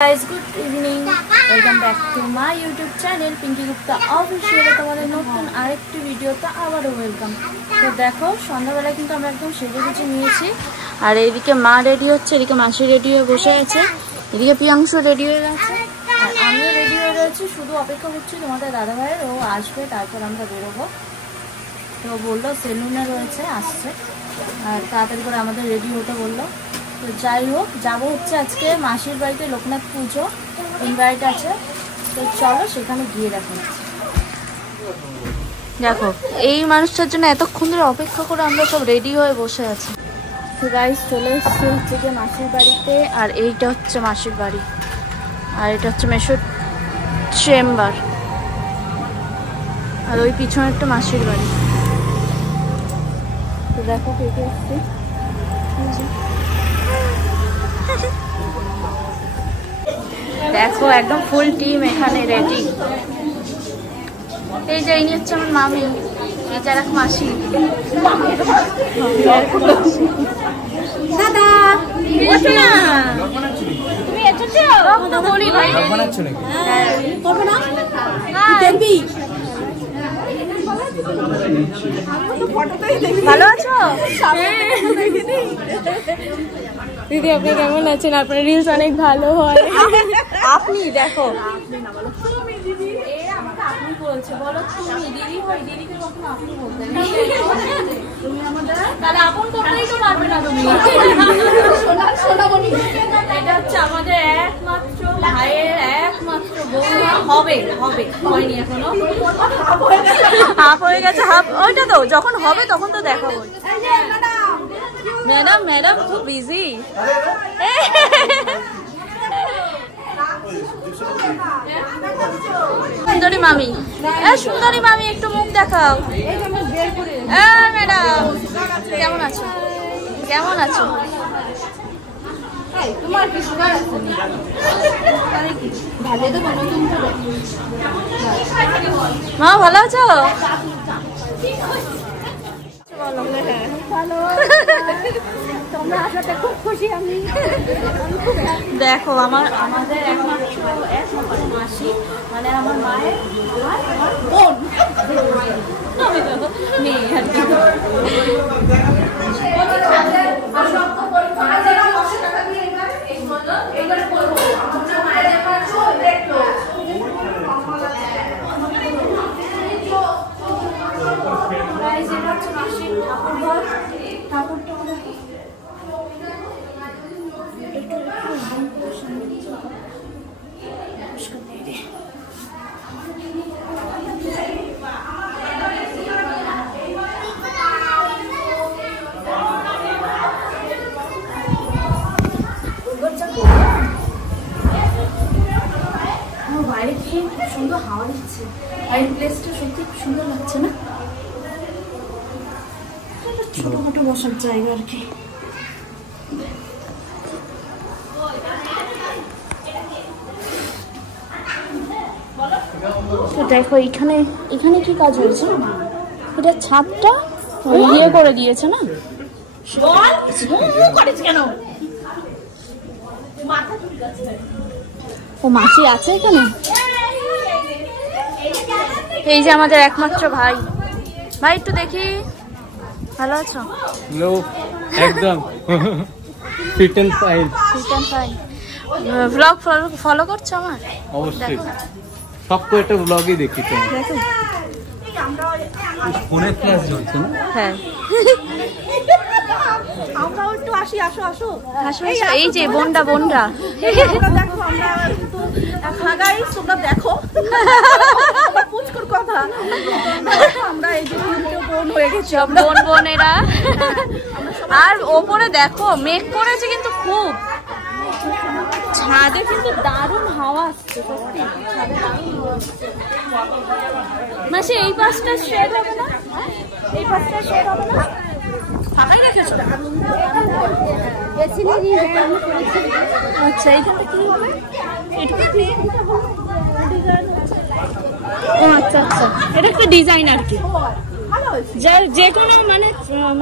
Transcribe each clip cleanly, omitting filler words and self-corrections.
guys, good evening. Welcome back to my YouTube channel Pinky Gupta Official. তোমাদের নতুন আরেকটি ভিডিওতে আবারও ওয়েলকাম। তো দেখো সন্ধ্যাবেলা কিন্তু আমরা একদম সেজে গুজে নিয়েছি, আর এইদিকে মা রেডি হচ্ছে, এদিকে মাসি রেডি হয়ে বসে আছে, এদিকে প্রিয়াংশু রেডি হয়ে গেছে, আর আমিও রেডি হয়ে রয়েছি। শুধু অপেক্ষা করছি তোমাদের দাদাভাইয়ের, ও আসবে তারপর আমরা বেরোবো। তো বললো সেলুনে রয়েছে, আসছে, আর তাড়াতাড়ি করে আমাদের রেডি হতে বললো। তো যাই হোক, যাবো হচ্ছে আজকে মাসির বাড়িতে, লোকনাথ পুজো ইনভাইট আছে। তো চলো সেখানে গিয়ে দেখো। দেখো এই মানুষটার জন্য এতক্ষণ ধরে অপেক্ষা করে আমরা সব রেডি হয়ে বসে আছি। তো গাইস চলে এসেছি হচ্ছে যে মাসির বাড়িতে, আর এইটা হচ্ছে মাসির বাড়ি, আর এটা হচ্ছে মেশোর চেম্বার, আর ওই পিছনে একটা মাসির বাড়ি। তো দেখো কে কে এসছে, দেখো একদম ফুল টিম এখানে রেডি। এই যে ইনি হচ্ছে আমার মামি, এই যে এক মাসি। দাদা বসো না, তুমি এসেছো? তো বলি ভাই করবে না, দেখবি ভালো আছো দিদি? আপনি কেমন আছেন? আপনার রিলস অনেক ভালো হয়। আপনি দেখো আপনি বলছে, বলো তুমি দিদি হয়, দিদিকে কখনো আপনি বলতে তুমি আমাদের তাহলে আপন করতেই তো পারবে না তুমি। এটা হচ্ছে আমাদের একমাত্র ভাইয়ের একমাত্র বৌমা, হবে হবে হয়নি এখনো, হাফ হয়ে গেছে, হাফ ওইটা তো যখন হবে তখন তো দেখাবো। ম্যাডাম ম্যাডাম খুব বিজি। সুন্দরী মামি, সুন্দরী মামি একটু মুখ দেখাও। ম্যাডাম কেমন আছো? কেমন আছো? মা ভালো আছো? খুব খুশি আমি। দেখো আমাদের একমাত্র মাসি, মানে আমার মায়ের বোন, মেয়ে আর কি। বাইরে কি সুন্দর হাওয়া দিচ্ছে, বাইরের প্লেসটা সত্যি খুব সুন্দর লাগছে না? ছোটখাটো বসার জায়গা আর কি। দেখো এখানে এখানে কি কাজ হয়েছে, এটা ছাদটা ইয়ে করে দিয়েছে না? কেন ও মাসি আছে এখানে? এই যে আমাদের একমাত্র ভাই, ভাই একটু দেখি, ভালো আছো? একদম fit and fine. Fit and fine. Blog follow করছো আমার? অবশ্যই, সব কয়টা ব্লগই দেখি তো। দেখো ফোনের ক্লাস চলছে না? হ্যাঁ আমরাও একটু আসি, আসো আসো আসো। এই যে বোনটা বোনটা দেখো, আমরা কিন্তু গাইস তোমরা দেখো পুচকুর কথা, আমরা এই যে বোন হয়ে গেছি, বোন বোনেরা। আর ওপরে দেখো মেঘ করেছে কিন্তু খুব, ছাদে কিন্তু দারুণ হাওয়া আসছে সত্যি। মাসি এই পাশটা শেড হবে না? এই পাশটা শেড হবে না? ফাঁকাই রেখেছো? আচ্ছা এইখানটা কি হবে? আচ্ছা আচ্ছা, এটা একটা ডিজাইন আর কি। যে কোনো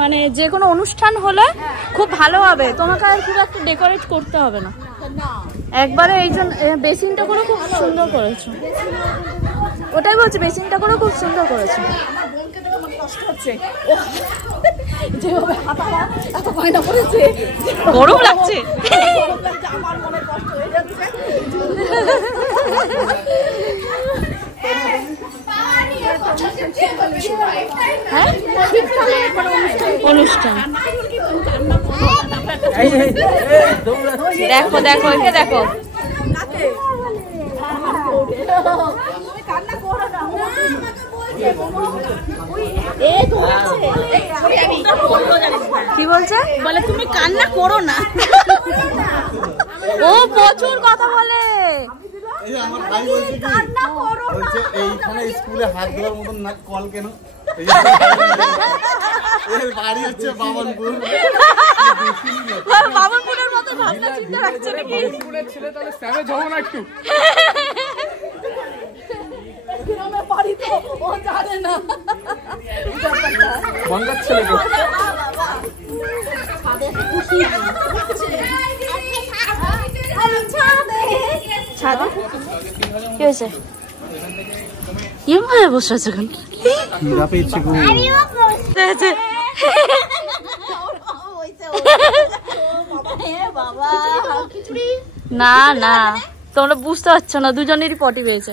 মানে যে কোনো অনুষ্ঠান হলে খুব ভালো হবে, তোমাকে আর খুব একটা ডেকোরেট করতে হবে না। একবারে এই জন্য বেসিনটা করে খুব সুন্দর করেছো। ওটাই বলছি, বেসিনটা করে খুব সুন্দর করেছো। আমার বোনকে দেখে আমার কষ্ট হচ্ছে, ও যেভাবে হাঁটাটা এত বায়না করেছে, গরম লাগছে। গরম লাগছে, আমার মনে কষ্ট হয়ে যাচ্ছে। হ্যাঁ অনুষ্ঠান দেখো দেখো এটা দেখো। কি বলছে? বলে তুমি কান্না করো না। ও প্রচুর কথা বলে। আমার ভাই বলছে কি, বলছে এইখানে স্কুলে হাত ধোয়ার মতন না কল কেন? এর বাড়ি হচ্ছে বামনপুর। বামনপুরের মতো ভাবনা চিন্তা রাখছে নাকি? স্কুলের ছেলে তাহলে স্যাভেজ হবো না একটু? গ্রামে বাড়ি তো ও জানে না। বঙ্গার ছেলে তো। ছাদে কি হয়েছে? ইয়ে মায়ে বসে আছে এখন। খিদা পেয়েছে গো। না না তোমরা বুঝতে পারছো না, দুজনেরই পটি পেয়েছে।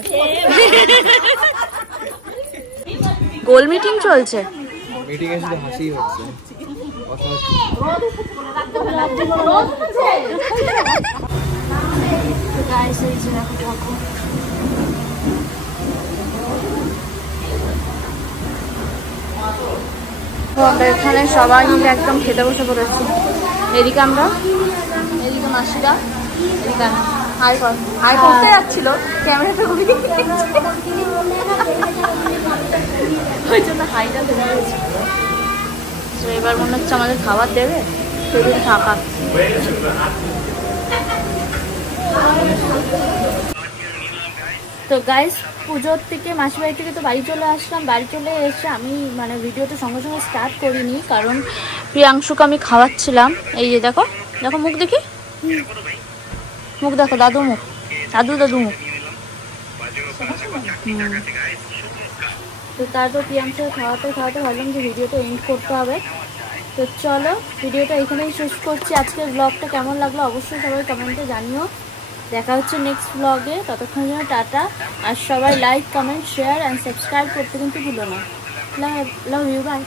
গোল মিটিং চলছে। মিটিং এ শুধু হাসি হচ্ছে। আমরা এখানে সবাই মিলে একদম খেতে বসে পড়েছি। এদিকে আমরা, এদিকে মাসিরা, এদিকে হাই করতে যাচ্ছিল, ক্যামেরাটা ঘুরে ওই জন্য হাইটা ধরে গেছে। তো এবার মনে হচ্ছে আমাদের খাবার দেবে, সেদিন থাকা। তো গাইস পুজোর থেকে মাসিবাড়ি থেকে তো বাড়ি চলে আসলাম। বাড়ি চলে এসে আমি মানে ভিডিওটা সঙ্গে সঙ্গে স্টার্ট করিনি, কারণ প্রিয়াংশুকে আমি খাওয়াচ্ছিলাম। এই যে দেখো দেখো মুখ দেখি, মুখ দেখো, দাদু মুখ, দাদু মুখ। তো তারপর প্রিয়াংশুকে খাওয়াতে খাওয়াতে ভাবলাম যে ভিডিওটা এন্ড করতে হবে। তো চলো ভিডিওটা এখানেই শেষ করছি। আজকের ব্লগটা কেমন লাগলো অবশ্যই সবাই কমেন্টে জানিও। দেখা হচ্ছে নেক্সট ব্লগে, ততক্ষণের জন্য টাটা। আর সবাই like comment share and subscribe করতে কিন্তু ভুলো না। Love you, by.